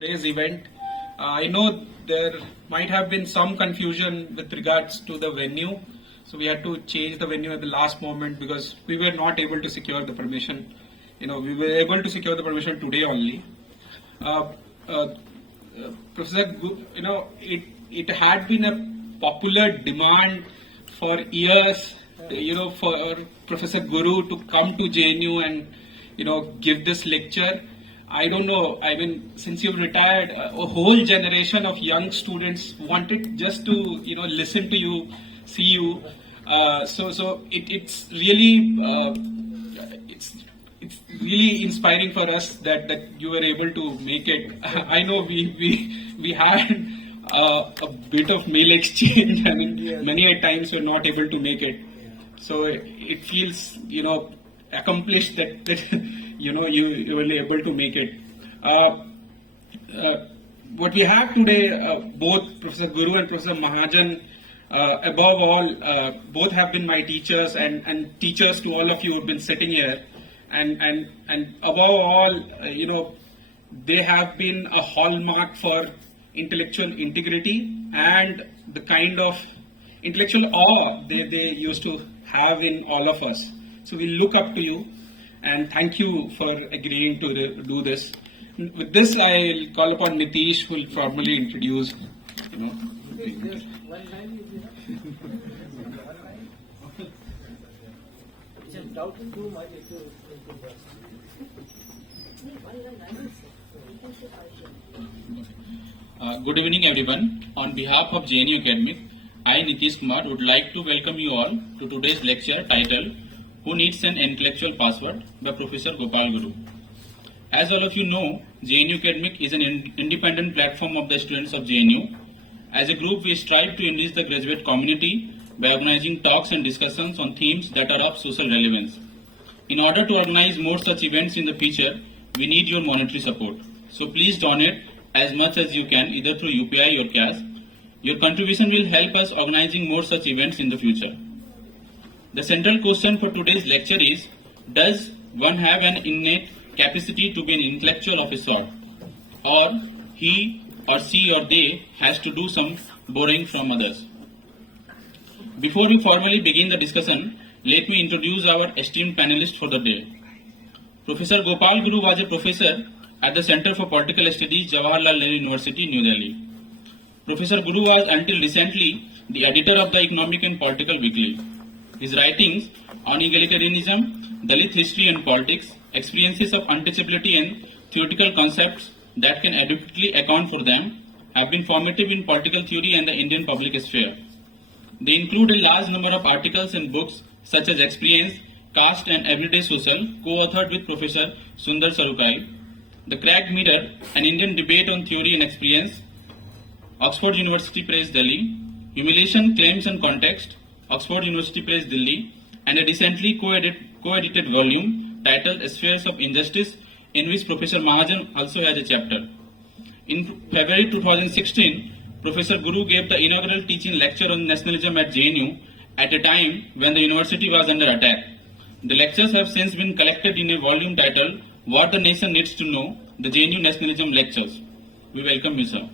Today's event. I know there might have been some confusion with regards to the venue, so we had to change the venue at the last moment because we were not able to secure the permission. We were able to secure the permission today only. Professor, it had been a popular demand for years, for Professor Guru to come to JNU and, give this lecture. I don't know, since you've retired, a whole generation of young students wanted just to, listen to you, see you. So it's really inspiring for us that you were able to make it. I know we had a bit of mail exchange. Many a times we're not able to make it. So it feels, accomplished that you were able to make it. What we have today, both Professor Guru and Professor Mahajan, above all, both have been my teachers and teachers to all of you who have been sitting here. And above all, they have been a hallmark for intellectual integrity and the kind of intellectual awe they used to have in all of us. So we look up to you. And thank you for agreeing to do this. With this, I'll call upon Nitish, who will formally introduce. Good evening, everyone. On behalf of JNU Academic, I, Nitish Kumar, would like to welcome you all to today's lecture titled Who Needs an Intellectual Password by Professor Gopal Guru. As all of you know, JNU Academic is an independent platform of the students of JNU. As a group, we strive to enrich the graduate community by organizing talks and discussions on themes that are of social relevance. In order to organize more such events in the future, we need your monetary support. So please donate as much as you can, either through UPI or cash. Your contribution will help us organizing more such events in the future. The central question for today's lecture is, does one have an innate capacity to be an intellectual of a sort? Or he or she or they has to do some borrowing from others? Before we formally begin the discussion, let me introduce our esteemed panelists for the day. Professor Gopal Guru was a professor at the Center for Political Studies, Jawaharlal Nehru University, New Delhi. Professor Guru was until recently the editor of the Economic and Political Weekly. His writings on egalitarianism, Dalit history and politics, experiences of untouchability and theoretical concepts that can adequately account for them have been formative in political theory and the Indian public sphere. They include a large number of articles and books such as Experience, Caste and Everyday Social, co-authored with Professor Sundar Sarrukkai, The Cracked Mirror, an Indian debate on theory and experience, Oxford University Press, Delhi, Humiliation, Claims and Context, Oxford University Press, Delhi, and a recently co-edited volume titled Spheres of Injustice, in which Professor Mahajan also has a chapter. In February 2016, Professor Guru gave the inaugural teaching lecture on nationalism at JNU at a time when the university was under attack. The lectures have since been collected in a volume titled What the Nation Needs to Know, the JNU Nationalism Lectures. We welcome you, sir.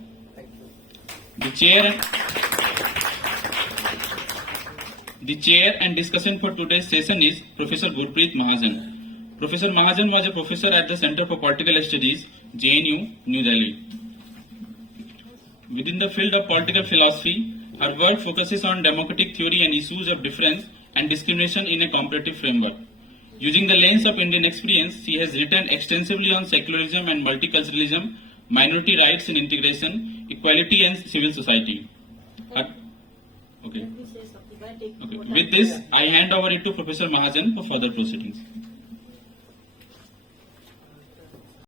The chair and discussion for today's session is Professor Gurpreet Mahajan. Professor Mahajan was a professor at the Center for Political Studies, JNU, New Delhi. Within the field of political philosophy, her work focuses on democratic theory and issues of difference and discrimination in a comparative framework. Using the lens of Indian experience, she has written extensively on secularism and multiculturalism, minority rights and integration, equality and civil society. Okay. With this, I hand over it to Professor Mahajan for further proceedings.